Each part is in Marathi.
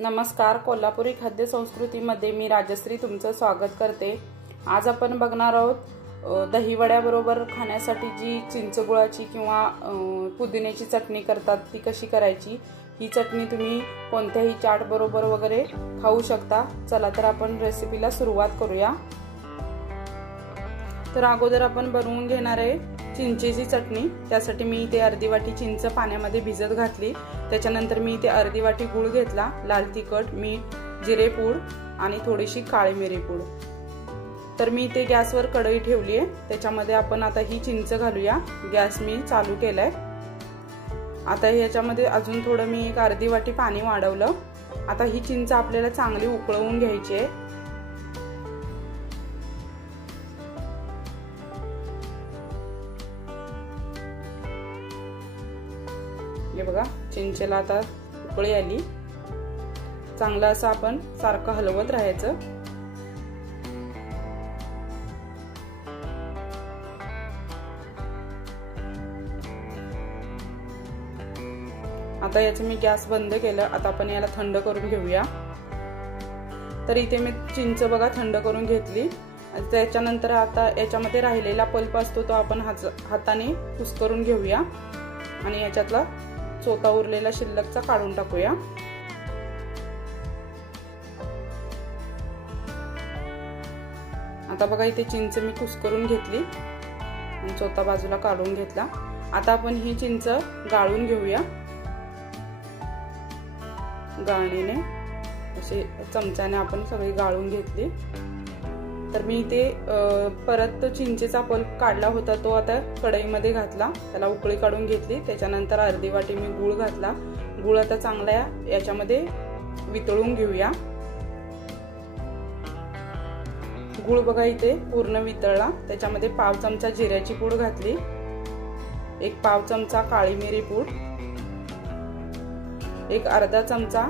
नमस्कार, कोल्हापुरी खाद्य संस्कृतीमध्ये मी राजश्री तुमचं स्वागत करते। आज आपण बघणार आहोत दहीवड्याबरोबर खाण्यासाठी जी चिंचगुळाची किंवा पुदिन्याची चटणी करतात ती कशी करायची। ही चटणी तुम्ही कोणत्याही चाट बरोबर वगैरे खाऊ शकता। चला तर आपण रेसिपीला सुरुवात करूया। तर अगोदर आपण बनवून घेणार आहे चिंचेची चटणी। त्यासाठी मी इथे अर्धी वाटी चिंच पाण्यामध्ये भिजत घातली। त्याच्यानंतर मी इथे अर्धी वाटी गूळ घेतला, लाल तिखट, मीठ, जिरे पूड आणि थोडीशी काळी मिरी पूड। तर मी इथे गॅसवर कढई ठेवली आहे, त्याच्यामध्ये आपण आता ही चिंच घालूया। गॅस मी चालू केलाय। आता ह्याच्यामध्ये अजून थोडं मी एक अर्धी वाटी पाणी वाढवलं। आता ही चिंच आपल्याला चांगली उकळवून घ्यायची आहे। हे बघा, चिंचेला आता उकळी आली। चांगलं असं आपण सारखं हलवत राहायचं। आता याचं मी गॅस बंद केलं। आता आपण याला थंड करून घेऊया। तर इथे मी चिंच बघा थंड करून घेतली। त्याच्यानंतर आता याच्यामध्ये राहिलेला पल्प असतो तो आपण हाताने कुस्करून घेऊया आणि याच्यातला चोथा उरलेला शिल्लकचा काढून टाकूया। आता बघा इथे चिंच मी कुस्करून घेतली आणि चोथा बाजूला काढून घेतला। आता आपण ही चिंच गाळून घेऊया। गाळणीने असे चमच्याने आपण सगळी गाळून घेतली। तर मी इथे परत चिंचेचा पल्प काढला होता तो आता कढईमध्ये घातला, त्याला उकळी काढून घेतली। त्याच्यानंतर अर्धी वाटी मी गूळ घातला। गूळ आता चांगला याच्यामध्ये वितळून घेऊया। गूळ बघा इथे पूर्ण वितळला। त्याच्यामध्ये पाव चमचा जिऱ्याची पूड घातली, एक पाव चमचा काळी मिरी पूड, एक अर्धा चमचा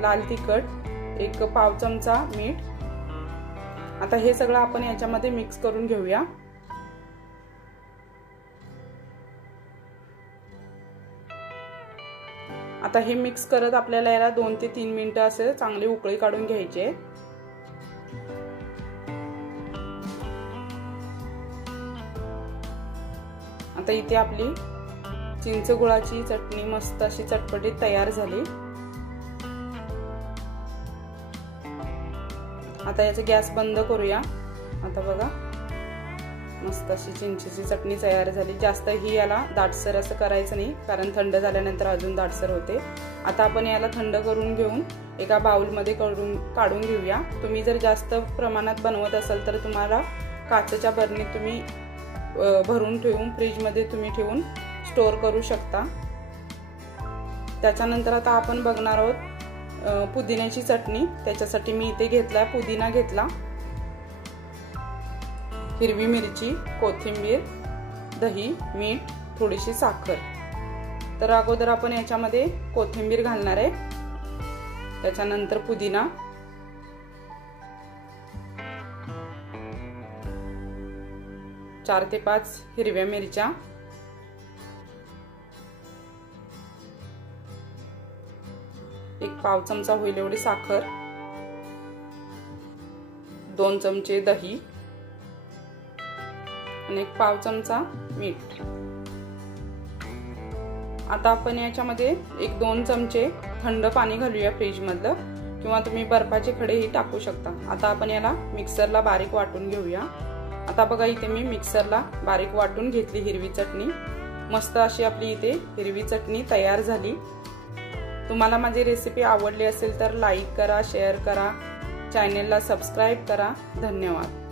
लाल तिखट, एक पाव चमचा मीठ। आता हे सगळं आपण याच्यामध्ये मिक्स करून घेऊया। आता हे मिक्स करत आपल्याला याला 2 ते 3 मिनिटं असे चांगली उकळी काढून घ्यायची। आता इथे आपली चिंच गुळाची चटणी मस्त अशी चटपटीत तयार झाली। आता याचा गॅस बंद करूया। आता बघा मस्त अशी चिंचेची चटणी तयार झाली। जास्त ही याला दाटसर असं करायचं नाही, कारण थंड झाल्यानंतर अजून दाटसर होते। आता आपण याला थंड करून घेऊन एका बाउलमध्ये काढून घेऊया। तुम्ही जर जास्त प्रमाणात बनवत असाल तर तुम्हाला काचेच्या बरणीत तुम्ही भरून ठेवून फ्रीजमध्ये तुम्ही ठेवून स्टोर करू शकता। त्याच्यानंतर आता आपण बघणार आहोत पुदिन्याची चटणी। त्याच्यासाठी मी इथे घेतला पुदिना घेतला, हिरवी मिरची, कोथिंबीर, दही, मीठ, थोडीशी साखर। तर अगोदर आपण याच्यामध्ये कोथिंबीर घालणार आहे, त्याच्यानंतर पुदिना, चार ते 5 हिरव्या मिरच्या, एक पाव चमचा होईल एवढी साखर, 2 चमचे दही आणि एक पाव चमचा मीठ। आता आपण याच्यामध्ये 1-2 चमचे थंड पाणी घालूया फ्रीज मधलं, किंवा तुम्ही बर्फाचे खडेही टाकू शकता। आता आपण याला मिक्सरला बारीक वाटून घेऊया। आता बघा इथे मी मिक्सरला बारीक वाटून घेतली हिरवी चटणी। मस्त अशी आपली इथे हिरवी चटणी तयार झाली। तुम्हाला माझी रेसिपी आवडली असेल तर लाईक करा, शेअर करा, चॅनेलला सबस्क्राईब करा। धन्यवाद।